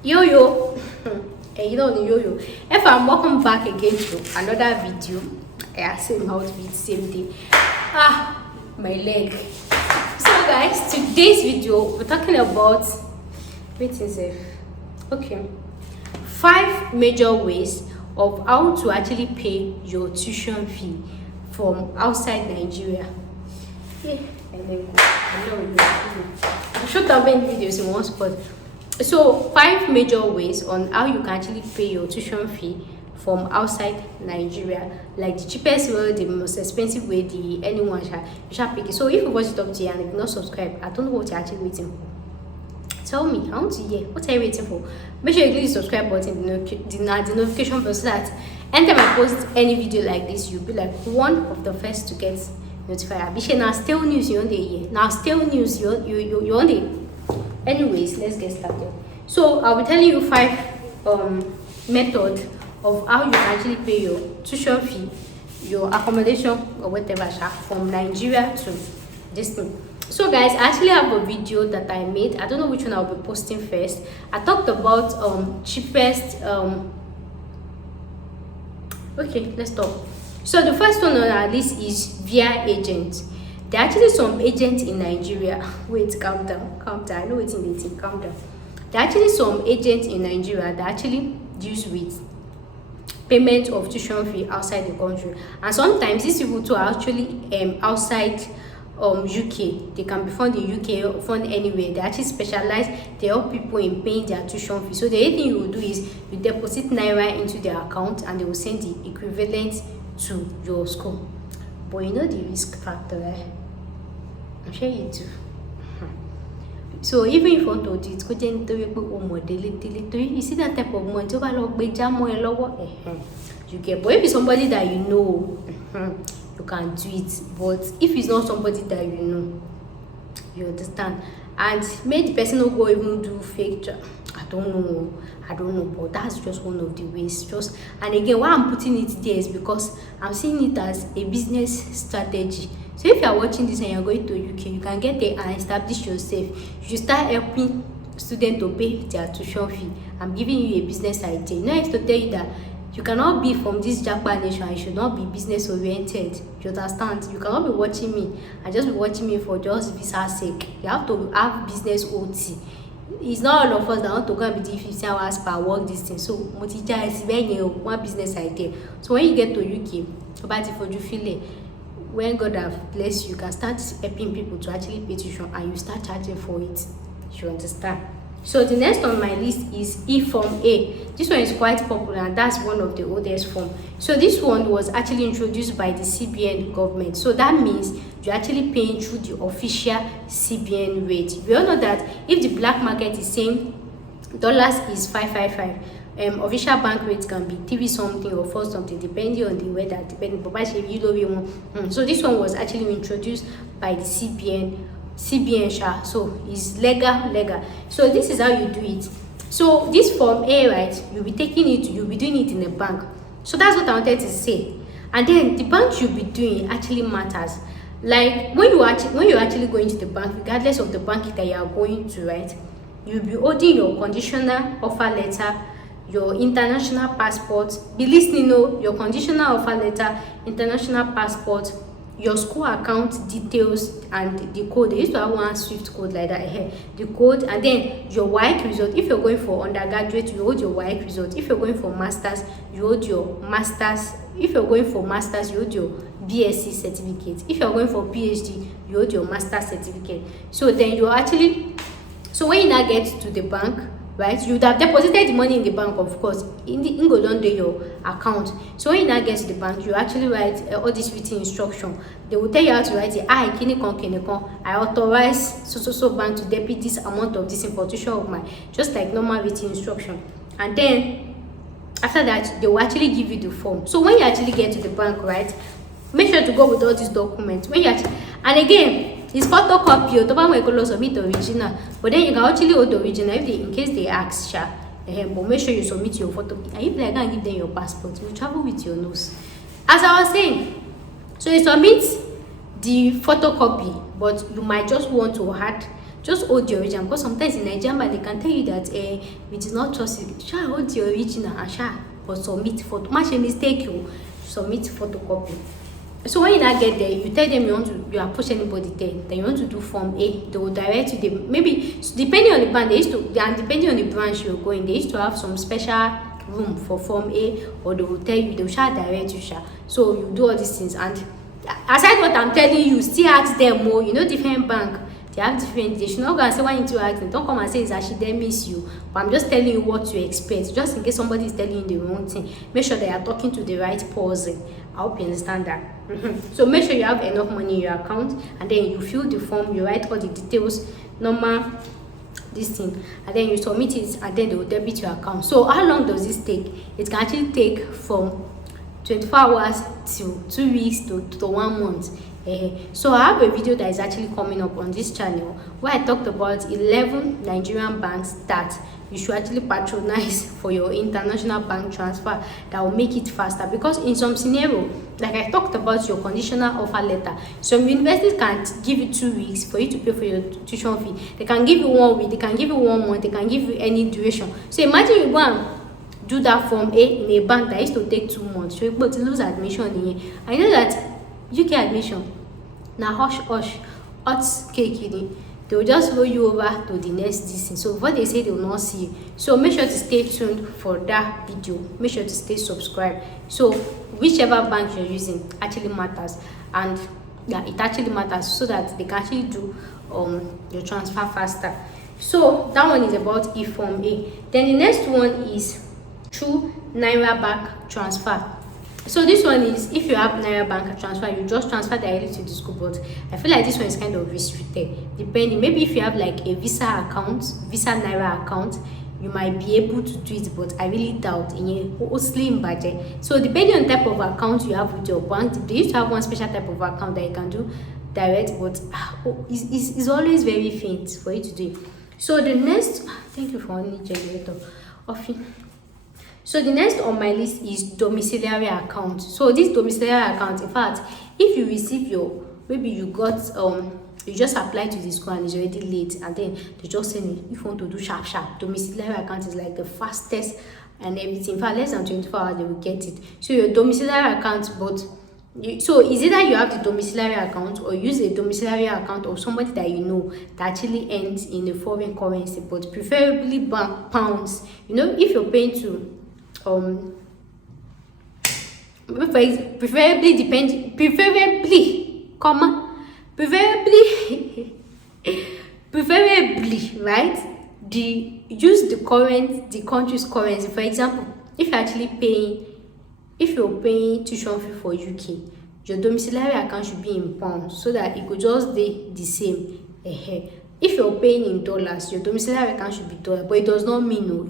Yo, and you know the yo. If I'm welcome back again to another video, I same how to be the same thing. My leg. So guys, today's video we're talking about okay, 5 major ways of how to actually pay your tuition fee from outside Nigeria. And then I'm sure there have been videos in one spot. So 5 major ways on how you can actually pay your tuition fee from outside Nigeria, like the cheapest way, the most expensive way, the anyone shall pick it. So if you watch it up to here and if you're not subscribed, I don't know what you're actually waiting for. Tell me, I want to hear what are you waiting for. Make sure you click the subscribe button, the notification bell, so that anytime I post any video like this, you'll be like one of the first to get notified. Now still news you on the year. Now still news you on the. Anyways, let's get started. So I'll be telling you 5 methods of how you can actually pay your tuition fee, your accommodation or whatever from Nigeria to this thing. So guys, I actually have a video that I made. I don't know which one I'll be posting first. I talked about cheapest okay, let's talk. So the first one on our list is via agent. There are actually some agents in Nigeria. Wait, calm down. I know it's in the thing. Calm down. There are actually some agents in Nigeria that actually deals with payment of tuition fee outside the country, and sometimes these people too are actually outside UK. They can be found in UK or found anywhere. They actually specialize. They help people in paying their tuition fee. So the only thing you will do is you deposit NAIRA into their account and they will send the equivalent to your school. But you know the risk factor, eh? I'm sure you do. So even if you want to do it, you see that type of money, you get. But if it's somebody that you know, you can do it. But if it's not somebody that you know, you understand, and make the person not go even do fake job. I don't know, but that's just one of the ways. And again, why I'm putting it there is because I'm seeing it as a business strategy. So if you are watching this and you're going to UK, you can get there and establish yourself. You should start helping students to pay their tuition fee. I'm giving you a business idea. You know, I have to tell you that you cannot be from this Japan nation. You should not be business oriented. You understand? You cannot be watching me and just be watching me for just visa sake. You have to have business OT. It's not all of us that want to go and be doing 50 hours per work this thing. So multi-jar is very one business idea. So when you get to UK, when God have blessed you, you can start helping people to actually pay tuition and you start charging for it. You understand? So the next on my list is e-form A. This one is quite popular and that's one of the oldest form. So this one was actually introduced by the CBN government. So that means you're actually paying through the official CBN rate. We all know that if the black market is saying dollars is 555, official bank rate can be 3 something or 4 something depending on the weather, so this one was actually introduced by the CBN sha. So it's legal. So this is how you do it. So this form A, right, you'll be doing it in a bank. So that's what I wanted to say. And then the bank you'll be doing actually matters. Like when you're actually going to the bank, regardless of the bank that you are going to, right, you'll be holding your conditional offer letter, your international passport. Be listening, your conditional offer letter, international passport, your school account details, and the code. They used to have one Swift code like that here, the code, and then your WAEC result. If you're going for undergraduate, you hold your WAEC result. If you're going for masters, you hold your masters. If you're going for masters, you hold your BSc certificate. If you're going for PhD, you hold your master's certificate. So then you actually, so when you now get to the bank, right, you would have deposited the money in the bank, of course, in the your account. So when you now get to the bank, you actually write all this written instruction. They will tell you how to write it. I authorize so bank to debit this amount of this importation of mine, just like normal written instruction. And then after that, they will actually give you the form. So when you actually get to the bank, right, make sure to go with all these documents. When you actually, and again, it's photocopy or submit the original, but then you can actually hold the original in case they ask but make sure you submit your photo. And if they can give them your passport, you travel with your nose. As I was saying, so you submit the photocopy, but you might just want to add just hold the original, because sometimes in Nigerian bank they can tell you that we did not trust you. Sha hold the original and sha or submit photo. Match a mistake, you submit photocopy. So when you now get there, you tell them you approach anybody there, then you want to do form A. They will direct you. They maybe depending on the bank, depending on the branch you're going, they used to have some special room for form A, or they will tell you, they will direct you. So you do all these things, and aside what I'm telling you, still ask them more. Different bank, they have different. They should not go and say why you ask them. Don't come and say it's actually they miss you. But I'm just telling you what to expect, just in case somebody is telling you the wrong thing. Make sure they are talking to the right person. I hope you understand that. So make sure you have enough money in your account, and then you fill the form, you write all the details, normal this thing, and then you submit it, and then they will debit your account. So how long does this take? It can actually take from 24 hours to 2 weeks to 1 month. So I have a video that is actually coming up on this channel where I talked about 11 Nigerian banks that you should actually patronize for your international bank transfer that will make it faster. Because in some scenario, like I talked about your conditional offer letter, some universities can give you 2 weeks for you to pay for your tuition fee. They can give you 1 week, they can give you 1 month, they can give you any duration. So imagine you go and do that form A in a bank that used to take 2 months. So you're able to lose admission in here. I know that UK admission, now hush hot cake, they will just roll you over to the next distance. So what they say, they will not see you. So make sure to stay tuned for that video. Make sure to stay subscribed. So whichever bank you're using actually matters, and yeah, it actually matters, so that they can actually do your transfer faster. So that one is about e-form A. Then the next one is through NAIRA bank transfer. So this one is, if you have NAIRA bank transfer, you just transfer directly to the school. But I feel like this one is kind of restricted, depending. Maybe if you have like a Visa account, Visa NAIRA account, you might be able to do it, but I really doubt in a slim budget. So depending on the type of account you have with your bank, they used to have one special type of account that you can do direct, but it's always very faint for you to do it. So the next, thank you for only generator offering. So the next on my list is domiciliary account. So this domiciliary account, in fact, if you receive your, maybe you got you just apply to the school and it's already late, and then they just say if you want to do sharp, domiciliary account is like the fastest and everything. In fact, less than 24 hours they will get it. So your domiciliary account, but so is either you have the domiciliary account, or use a domiciliary account of somebody that you know that actually ends in a foreign currency, but preferably pounds. If you're paying to preferably, right? Use the country's currency. For example, if you're paying tuition fee for UK, your domiciliary account should be in pounds, so that it could just be the same. If you're paying in dollars, your domiciliary account should be dollar, but it does not mean you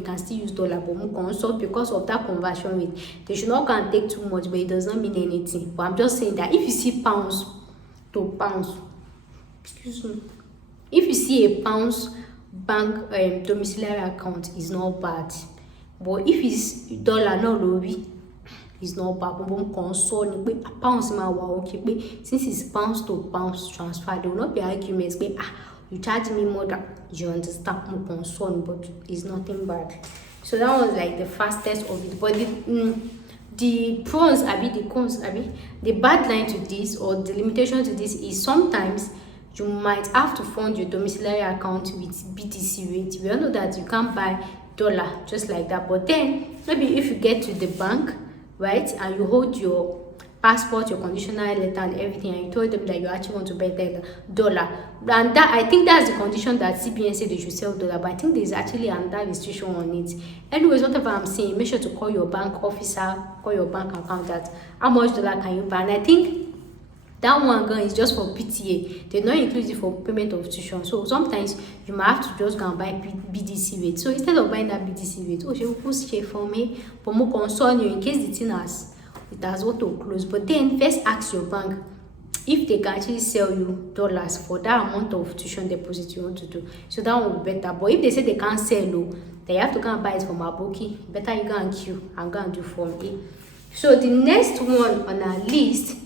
can still use dollar, but consult because of that conversion rate. They should not can take too much, but it does not mean anything. But I'm just saying that if you see pounds to pounds, excuse me, if you see a pounds bank domiciliary account, is not bad. But if it's dollar, no lobby, it's not bad. But console pounds okay. Since it's pounds to pounds transfer, there will not be arguments. You charge me more than you understand. More console, but it's nothing bad. So that was like the fastest of it. But the pros, the cons, the bad line to this, or the limitation to this, is sometimes you might have to fund your domiciliary account with BTC rate. We all know that you can't buy dollar just like that. But then maybe if you get to the bank, right, and you hold your passport, your conditional letter and everything, and you told them that you actually want to buy dollar, and that, I think that's the condition that CBN said they should sell dollar, but I think there's actually another restriction on it. Anyways, whatever I'm saying, make sure to call your bank officer, call your bank account, that how much dollar can you buy. And I think that one gun is just for PTA. They not include it for payment of tuition. So sometimes you might have to just go and buy BDC rate. So instead of buying that BDC rate, she will post share for me, but more concern you in case the thing has auto close. But then first ask your bank if they can actually sell you dollars for that amount of tuition deposit you want to do. So that one will be better. But if they say they can't sell you, then you have to go and buy it from Aboki. Better you go and queue and go and do Form A. So the next one on our list,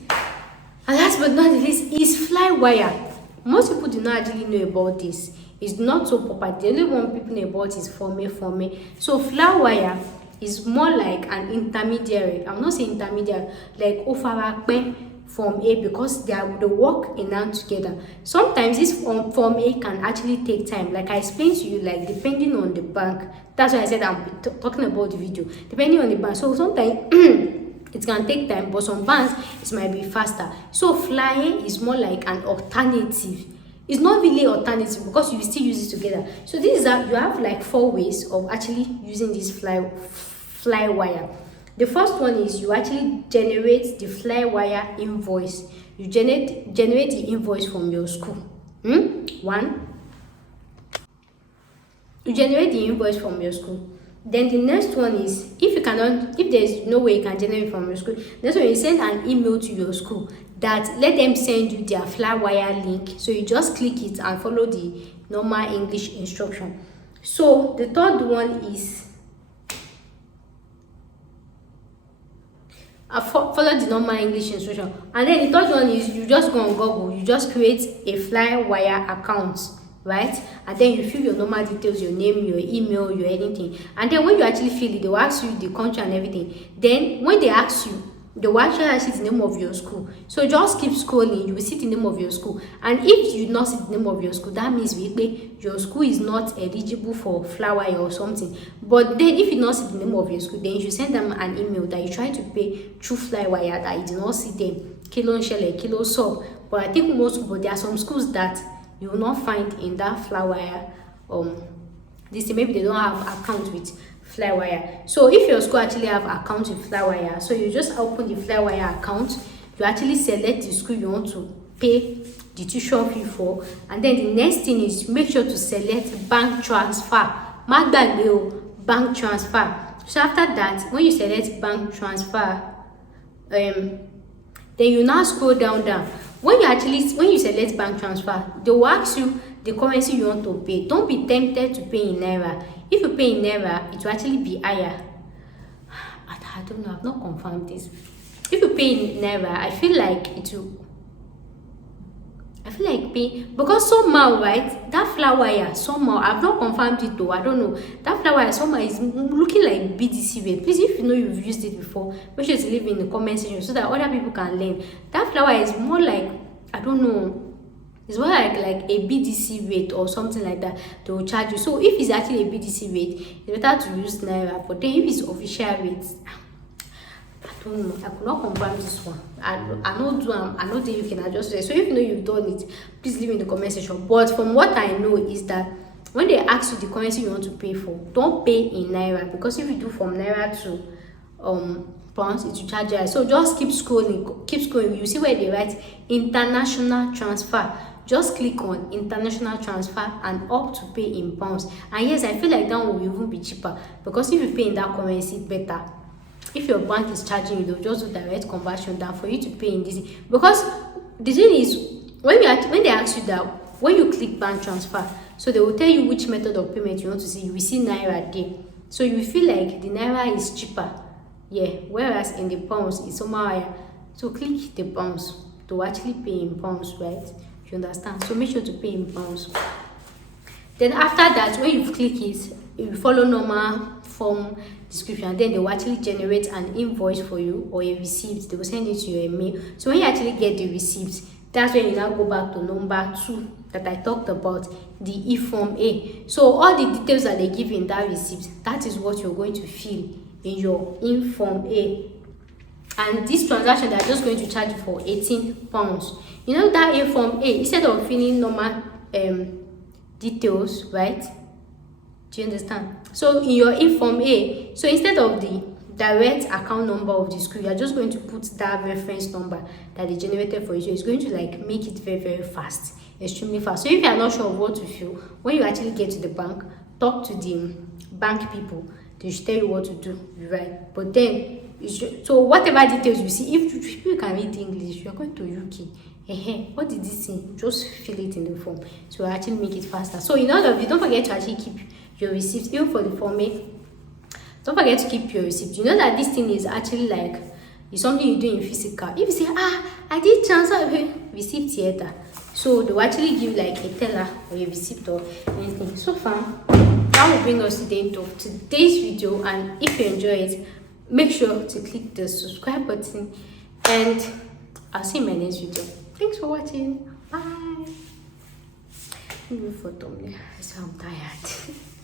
and last but not the least, is Flywire. Most people do not actually know about this. It's not so popular. The only one people know about is Form A. So Flywire is more like an intermediary. I'm not saying intermediary, like Ofarakpe Form A, because they work in hand together. Sometimes this Form A can actually take time. Like I explained to you, like depending on the bank. That's why I said I'm talking about the video. Depending on the bank. So sometimes it can take time, but some banks it might be faster. So Flywire is more like an alternative. It's not really alternative because you still use it together. So this is how you have like 4 ways of actually using this Flywire. The first one is you actually generate the Flywire invoice. You generate the invoice from your school. One, you generate the invoice from your school. Then the next one is if there's no way you can generate from your school, that's when you send an email to your school that let them send you their Flywire link. So you just click it and follow the normal English instruction. So the third one is follow the normal English instruction. And then the third one is you just go on Google, you just create a Flywire account, right? And then you fill your normal details, your name, your email, your anything. And then when you actually fill it, they will ask you the country and everything. Then when they ask you, they will actually ask the name of your school. So just keep scrolling, you will see the name of your school. And if you not see the name of your school, that means your school is not eligible for Flywire or something. But then if you not see the name of your school, then you should send them an email that you try to pay through Flywire, that you do not see them. Kilo share, kilo sub. But I think most people, there are some schools that you will not find in that Flywire. Maybe they don't have account with Flywire. So if your school actually have account with Flywire, so you just open the Flywire account, you actually select the school you want to pay the tuition fee for, and then the next thing is make sure to select bank transfer. Bank transfer. So after that, when you select bank transfer, then you now scroll down. When you select bank transfer, they will ask you the currency you want to pay. Don't be tempted to pay in NAIRA. If you pay in NAIRA, it will actually be higher. I don't know, I've not confirmed this. If you pay in NAIRA, I feel like pay, because somehow, right, that Flywire, somehow, I've not confirmed it though, I don't know, that Flywire somehow is looking like BDC rate. Please, if you know you've used it before, make sure to leave in the comment section so that other people can learn. That Flywire is more like, I don't know, it's more like a BDC rate or something like that. They will charge you. So if it's actually a BDC rate, it's better to use NAIRA. But then if it's official rates, I don't know. I could not confirm this one. I know that you can adjust it. So if you know you've done it, please leave in the comment section. But from what I know is that when they ask you the currency you want to pay for, don't pay in NAIRA, because if you do from NAIRA to pounds, it will charge you. So just keep scrolling. You see where they write international transfer. Just click on international transfer and up to pay in pounds. And yes, I feel like that will even be cheaper, because if you pay in that currency, better. If your bank is charging you, they'll just do direct conversion than for you to pay in this. Because the thing is, when they ask you that, when you click bank transfer, so they will tell you which method of payment you want to see. You will see NAIRA there. So you feel like the NAIRA is cheaper. Yeah, whereas in the pounds, it's somehow higher. So click the pounds to actually pay in pounds, right? You understand? So make sure to pay in pounds. Then after that, when you click it, you follow normal form description, then they will actually generate an invoice for you or a receipt. They will send it to your email. So when you actually get the receipt, that's when you now go back to number 2 that I talked about, the Form A. So all the details that they give in that receipt, that is what you're going to fill in your Form A. And this transaction, they're just going to charge you for £18. You know that Form A, instead of filling normal details, right? Do you understand? So in your Form A, so instead of the direct account number of the school, you're just going to put that reference number that they generated for you. So it's going to like make it very, very fast, extremely fast. So if you are not sure of what to fill, when you actually get to the bank, talk to the bank people. They should tell you what to do, right? But then, so whatever details you see, if you can read English, you're going to UK. What did this say? Just fill it in the form. So actually make it faster. So in all of you, don't forget to actually keep your receipts, even for the Form A. Don't forget to keep your receipts. You know that this thing is actually like, it's something you do in physical. If you say, I did transfer receipt theater, So they'll actually give like a teller or a receipt or anything. So far, that will bring us to the end of today's video, and if you enjoy it, make sure to click the subscribe button, and I'll see you in my next video. Thanks for watching. Bye. Let me for thumbnail. I'm tired.